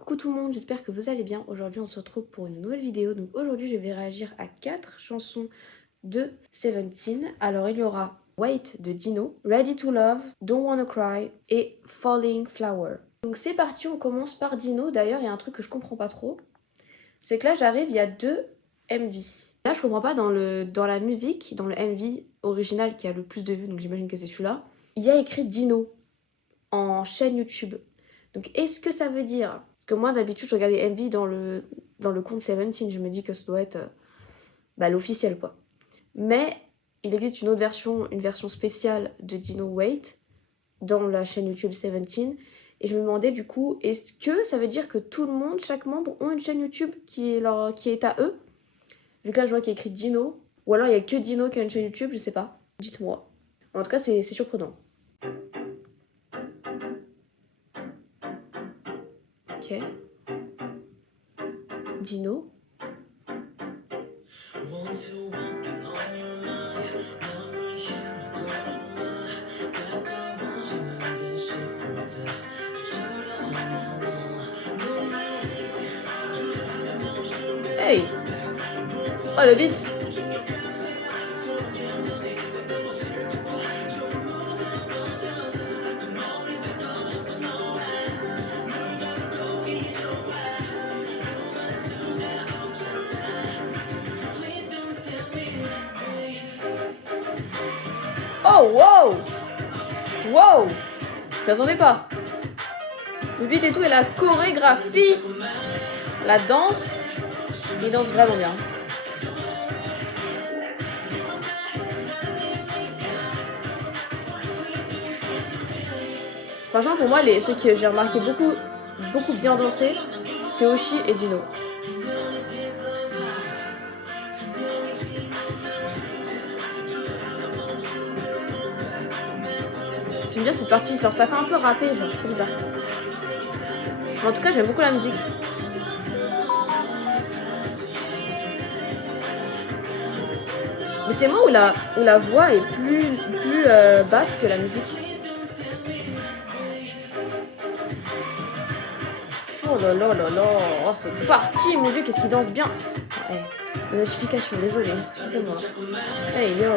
Coucou tout le monde, j'espère que vous allez bien. Aujourd'hui on se retrouve pour une nouvelle vidéo. Donc aujourd'hui je vais réagir à 4 chansons de Seventeen. Alors il y aura Wait de Dino, Ready to Love, Don't Wanna Cry et Falling Flower. Donc c'est parti, on commence par Dino. D'ailleurs il y a un truc que je comprends pas trop. C'est que là j'arrive, il y a 2 MV. Là je comprends pas dans la musique, dans le MV original qui a le plus de vues, donc j'imagine que c'est celui-là. Il y a écrit Dino en chaîne YouTube. Donc est-ce que ça veut dire... Parce que moi d'habitude je regarde les MV dans le compte Seventeen, je me dis que ça doit être l'officiel quoi. Mais il existe une version spéciale de Dino Wait dans la chaîne YouTube Seventeen. Et je me demandais du coup, est-ce que ça veut dire que tout le monde, chaque membre, ont une chaîne YouTube qui est à eux? Vu que là je vois qu'il y a écrit Dino, ou alors il y a que Dino qui a une chaîne YouTube, je sais pas. Dites-moi. En tout cas c'est surprenant. Ok. Dino. Hey! Oh le beat! Oh wow! Wow! Je m'attendais pas. Le beat et tout et la chorégraphie, la danse, il danse vraiment bien. Franchement pour moi ceux que j'ai remarqué beaucoup bien danser, c'est Oshi et Dino. J'aime bien cette partie, ça fait un peu rappé, genre trop bizarre. Mais en tout cas j'aime beaucoup la musique. Mais c'est moi où la voix est plus basse que la musique. Oh là là là là, oh, c'est parti, mon dieu, qu'est-ce qu'il danse bien. Ah, hey, notification, désolé, excusez-moi. Hey yo.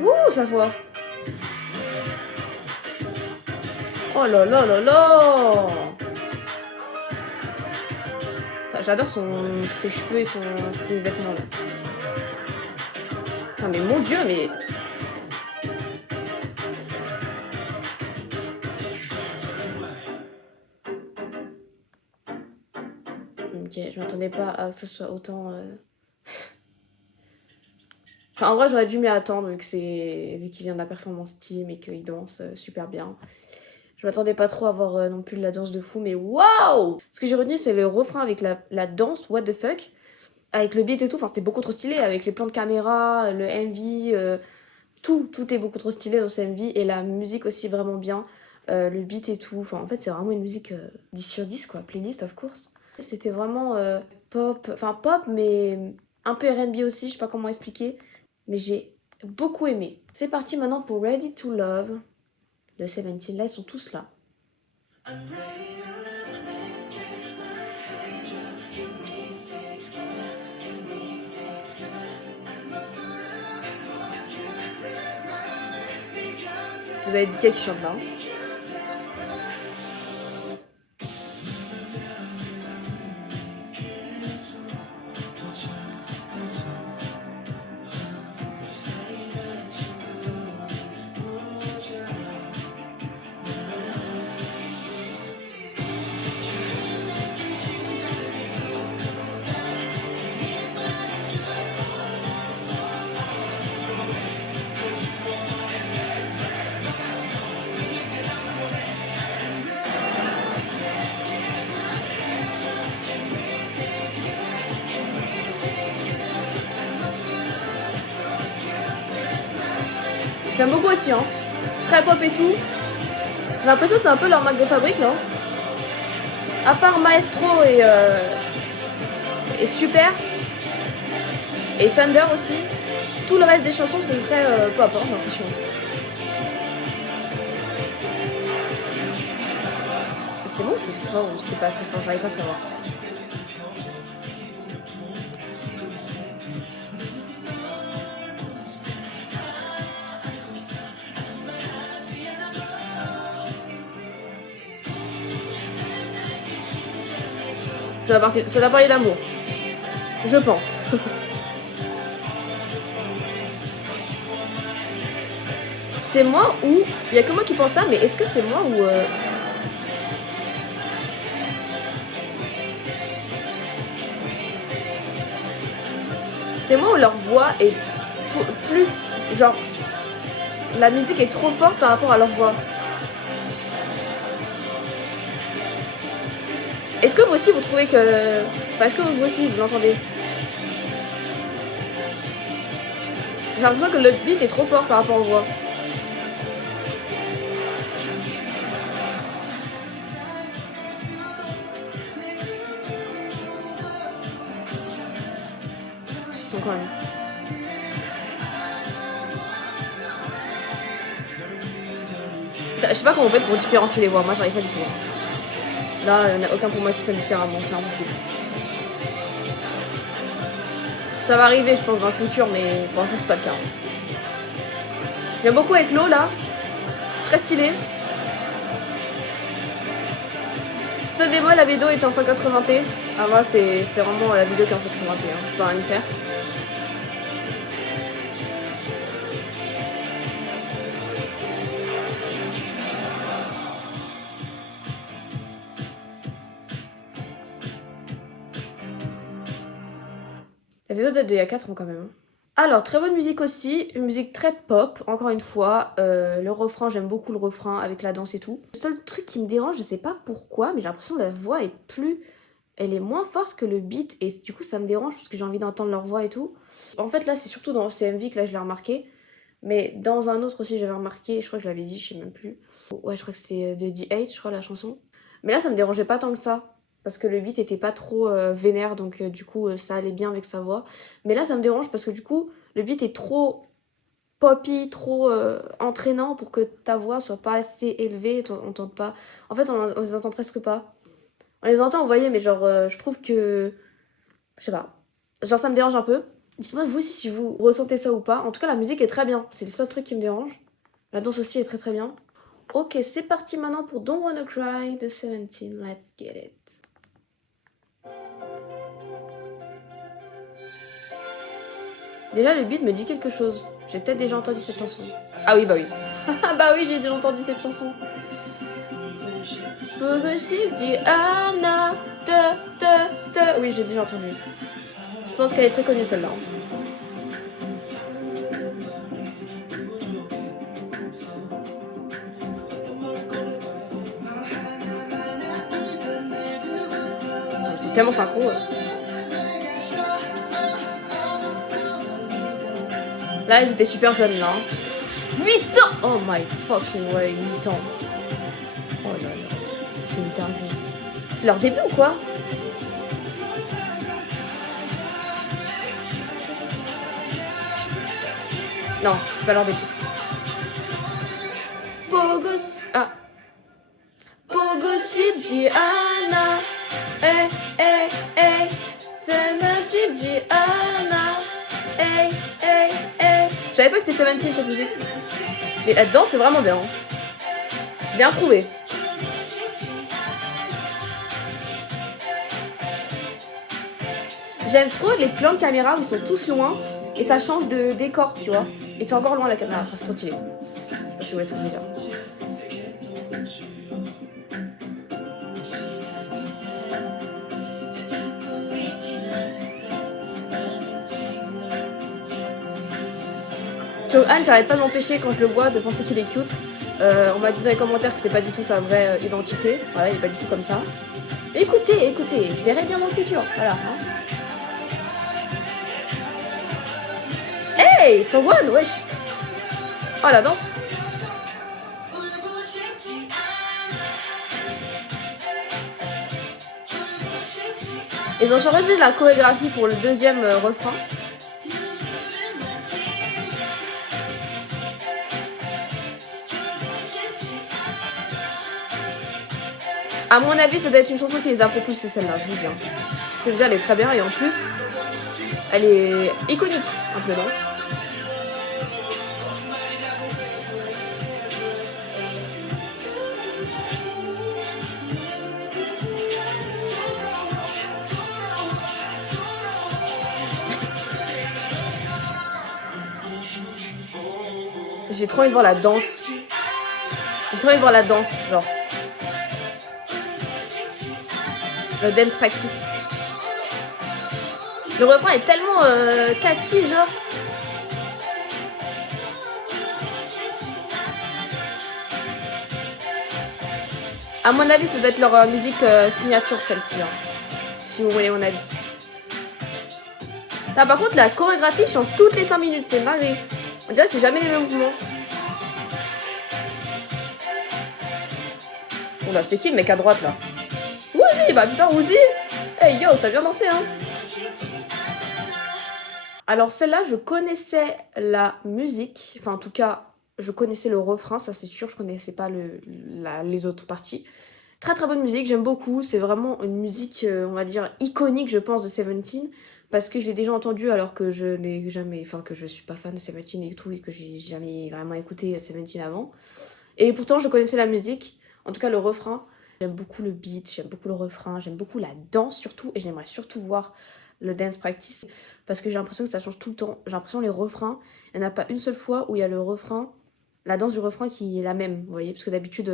Ouh, sa voix. Oh là là là là. Enfin, j'adore ses cheveux et ses vêtements là. Non mais mon dieu, mais... Ok, je m'attendais pas à que ce soit autant... Enfin, en vrai, j'aurais dû m'y attendre vu qu'il vient de la performance team et qu'il danse super bien. Je m'attendais pas trop à voir non plus de la danse de fou, mais waouh! Ce que j'ai retenu, c'est le refrain avec la danse, what the fuck, avec le beat et tout. Enfin, c'était beaucoup trop stylé, avec les plans de caméra, le MV, tout est beaucoup trop stylé dans ce MV et la musique aussi vraiment bien, le beat et tout. Enfin, en fait, c'est vraiment une musique 10 sur 10 quoi, playlist of course. C'était vraiment pop, mais un peu R&B aussi, je sais pas comment expliquer. Mais j'ai beaucoup aimé. C'est parti maintenant pour Ready to Love de Seventeen. Là, ils sont tous là. Vous avez dit qui chante là? J'aime beaucoup aussi, hein. Très pop et tout. J'ai l'impression que c'est un peu leur marque de fabrique, là. À part Maestro et Super. Et Thunder aussi. Tout le reste des chansons sont très pop, hein, j'ai l'impression. C'est bon, c'est fort ou c'est pas assez fort, j'arrive pas à savoir. Ça doit parler d'amour. Je pense. C'est moi ou... Il y a que moi qui pense ça, mais est-ce que c'est moi ou... C'est moi où leur voix est plus... Genre... La musique est trop forte par rapport à leur voix. Est-ce que vous aussi vous trouvez que... Enfin, est-ce que vous aussi vous l'entendez? J'ai l'impression que le beat est trop fort par rapport aux voix. Ils sont quand même... Je sais pas comment on fait pour différencier les voix, moi j'arrive pas du tout. Là, il n'y en a aucun pour moi qui sonne différemment, c'est impossible. Ça va arriver, je pense, dans le futur, mais pour l'instant, c'est pas le cas. J'aime beaucoup avec l'eau, là. Très stylé. Ce démo, la vidéo est en 180p. Ah, moi, c'est vraiment la vidéo qui est en 180p, hein. Je peux rien y faire. La vidéo date d'il y a 4 ans quand même. Alors, très bonne musique aussi, une musique très pop, encore une fois. Le refrain, j'aime beaucoup le refrain avec la danse et tout. Le seul truc qui me dérange, je sais pas pourquoi, mais j'ai l'impression que la voix est plus... Elle est moins forte que le beat et du coup ça me dérange parce que j'ai envie d'entendre leur voix et tout. En fait là c'est surtout dans CMV que là je l'ai remarqué. Mais dans un autre aussi j'avais remarqué, je crois que je l'avais dit, je sais même plus. Ouais je crois que c'était de D8 je crois la chanson. Mais là ça me dérangeait pas tant que ça. Parce que le beat était pas trop vénère donc du coup ça allait bien avec sa voix. Mais là ça me dérange parce que du coup le beat est trop poppy, trop entraînant pour que ta voix soit pas assez élevée. On entende pas. En fait on les entend presque pas. On les entend, vous voyez, mais genre, je trouve que... Je sais pas. Genre, ça me dérange un peu. Dites-moi, vous aussi, si vous ressentez ça ou pas. En tout cas, la musique est très bien. C'est le seul truc qui me dérange. La danse aussi est très très bien. Ok, c'est parti maintenant pour Don't Wanna Cry de 17. Let's get it. Déjà, le beat me dit quelque chose. J'ai peut-être déjà entendu cette chanson. Ah oui, bah oui. Bah oui, j'ai déjà entendu cette chanson. Oui, j'ai déjà entendu. Je pense qu'elle est très connue celle-là. C'est tellement synchro. Là, ils étaient super jeunes là. 8 ans! Oh my fucking way, 8 ans. Oh là là. C'est une dinguerie. C'est leur début ou quoi? Non, c'est pas leur début. Pogos. Ah. Pogosip Gianna. Eh, eh, eh. Senasip Gianna. Eh, eh, eh. Je savais pas que c'était 17 cette musique. Mais là-dedans, c'est vraiment bien. Bien trouvé. J'aime trop les plans de caméra où ils sont tous loin et ça change de décor, tu vois. Et c'est encore loin la caméra, enfin, c'est trop stylé. Je sais ce que je veux dire. Anne, j'arrête pas de m'empêcher quand je le vois de penser qu'il est cute. On m'a dit dans les commentaires que c'est pas du tout sa vraie identité. Voilà, il est pas du tout comme ça. Mais écoutez, je verrai bien dans le futur. Voilà. Hein. Hey, Songwon, wesh. Oh la danse. Ils ont changé la chorégraphie pour le deuxième refrain. À mon avis, ça doit être une chanson qui les a propulsés, celle-là, je vous dis. Parce que déjà, elle est très bien et en plus, elle est iconique, un peu, non? J'ai trop envie de voir la danse. J'ai trop envie de voir la danse, genre. Le dance practice. Le refrain est tellement catchy, genre. À mon avis, ça doit être leur musique signature, celle-ci. Hein, si vous voulez mon avis. Là, par contre, la chorégraphie change toutes les 5 minutes. C'est dingue. On dirait que c'est jamais les mêmes mouvements. Oula, c'est qui le mec à droite, là? Woozy, bah putain, Woozy. Hey yo, t'as bien dansé, hein? Alors celle-là, je connaissais la musique. Enfin, en tout cas, je connaissais le refrain, ça c'est sûr. Je connaissais pas les autres parties. Très très bonne musique, j'aime beaucoup. C'est vraiment une musique, on va dire, iconique, je pense, de Seventeen. Parce que je l'ai déjà entendue alors que je n'ai jamais... Enfin, que je suis pas fan de Seventeen et tout. Et que j'ai jamais vraiment écouté Seventeen avant. Et pourtant, je connaissais la musique. En tout cas, le refrain. J'aime beaucoup le beat, j'aime beaucoup le refrain, j'aime beaucoup la danse surtout. Et j'aimerais surtout voir le dance practice. Parce que j'ai l'impression que ça change tout le temps. J'ai l'impression que les refrains, il n'y en a pas une seule fois où il y a le refrain, la danse du refrain qui est la même. Vous voyez, parce que d'habitude,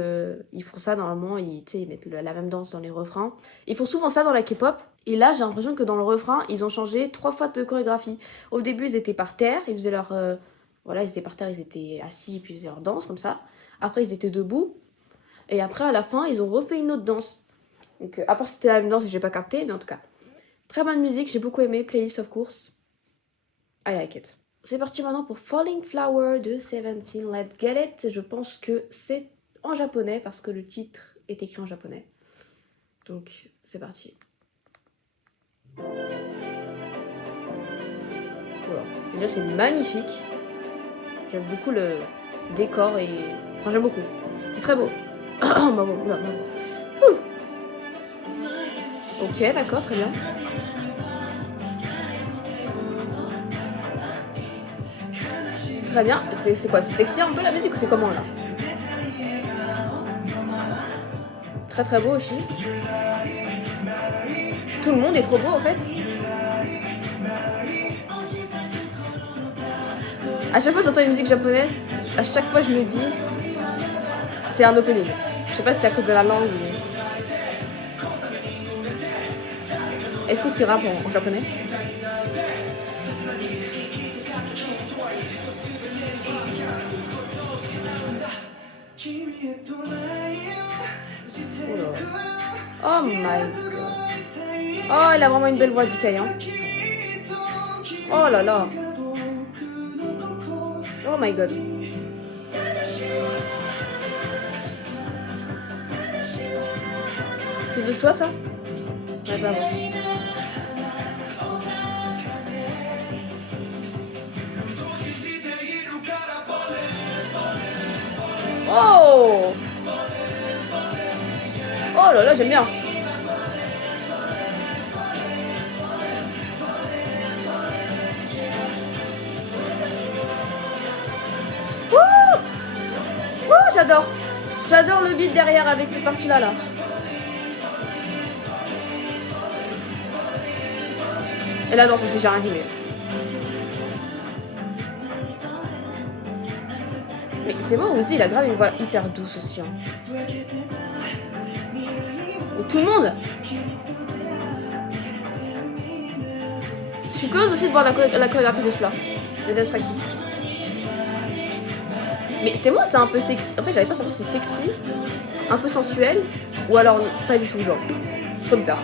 ils font ça normalement, ils mettent la même danse dans les refrains. Ils font souvent ça dans la K-pop. Et là, j'ai l'impression que dans le refrain, ils ont changé 3 fois de chorégraphie. Au début, ils étaient par terre, ils faisaient leur... voilà, ils étaient par terre, ils étaient assis, puis ils faisaient leur danse comme ça. Après, ils étaient debout. Et après, à la fin, ils ont refait une autre danse. Donc, à part si c'était la même danse et j'ai pas capté, mais en tout cas. Très bonne musique, j'ai beaucoup aimé. Playlist of course. I like it. C'est parti maintenant pour Falling Flower de Seventeen. Let's get it. Je pense que c'est en japonais parce que le titre est écrit en japonais. Donc, c'est parti. Voilà. Déjà, c'est magnifique. J'aime beaucoup le décor et... Enfin, j'aime beaucoup. C'est très beau. Bravo, bravo. Ok, d'accord, très bien. Très bien. C'est quoi? C'est sexy un peu la musique ou c'est comment là? Très très beau aussi. Tout le monde est trop beau en fait. À chaque fois que j'entends une musique japonaise, à chaque fois je me dis c'est un opening. Je sais pas si c'est à cause de la langue. Mais... Est-ce que tu rappes en japonais? Oh my god. Oh, elle a vraiment une belle voix, DK, hein. Oh là là. Oh my god. C'est de choix ça? Ouais, bravo. Oh! Oh là là, j'aime bien. J'adore. J'adore le beat derrière avec cette partie-là, là. Et la danse aussi, j'ai rien dit, mais c'est moi aussi, il a grave une voix hyper douce aussi. Hein. Mais tout le monde. Je suis curieuse aussi de voir la chorégraphie de celui-là. Les dance practice. Mais c'est moi, c'est un peu sexy. En fait, j'avais pas savoir si c'est sexy, un peu sensuel, ou alors pas du tout, genre. Comme ça.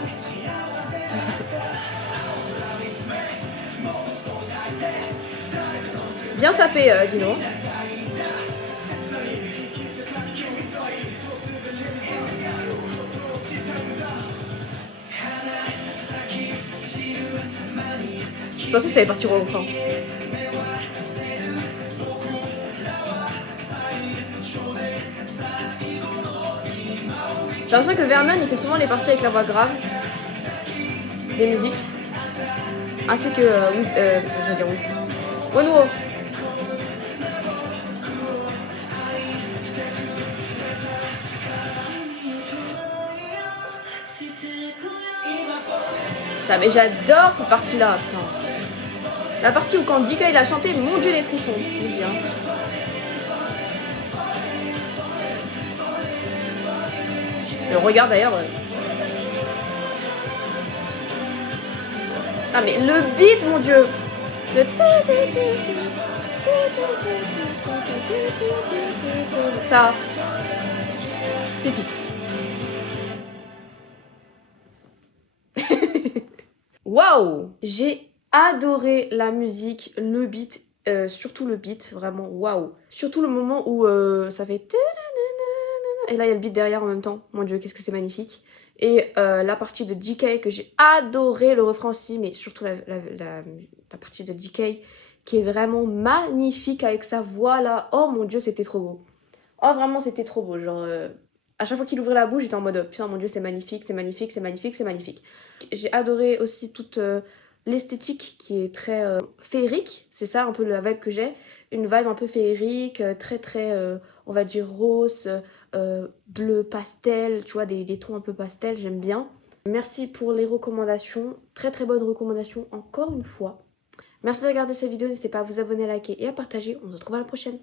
Bien sapé, Dino. Je pensais que ça allait partir au refrain. J'ai l'impression que Vernon il fait souvent les parties avec la voix grave des musiques. Ainsi que je vais dire Wiz. Wonwo. Putain, mais j'adore cette partie-là, putain. La partie où quand DK il a chanté, mon dieu les frissons, je vous dis. Hein. Le regard d'ailleurs. Ah mais le beat, mon dieu. Le ça. Pépite. Waouh! J'ai adoré la musique, le beat, surtout le beat, vraiment waouh! Surtout le moment où ça fait et là il y a le beat derrière en même temps. Mon dieu, qu'est-ce que c'est magnifique! Et la partie de DK que j'ai adoré, le refrain aussi, mais surtout la partie de DK qui est vraiment magnifique avec sa voix là. Oh mon dieu, c'était trop beau. Oh vraiment, c'était trop beau. Genre, à chaque fois qu'il ouvrait la bouche, j'étais en mode putain, mon dieu, c'est magnifique, c'est magnifique, c'est magnifique, c'est magnifique. J'ai adoré aussi toute l'esthétique qui est très féerique. C'est ça un peu la vibe que j'ai. Une vibe un peu féerique, très très, on va dire rose, bleu pastel, tu vois, des tons un peu pastel, j'aime bien. Merci pour les recommandations. Très très bonnes recommandations encore une fois. Merci de regarder cette vidéo, n'hésitez pas à vous abonner, à liker et à partager. On se retrouve à la prochaine.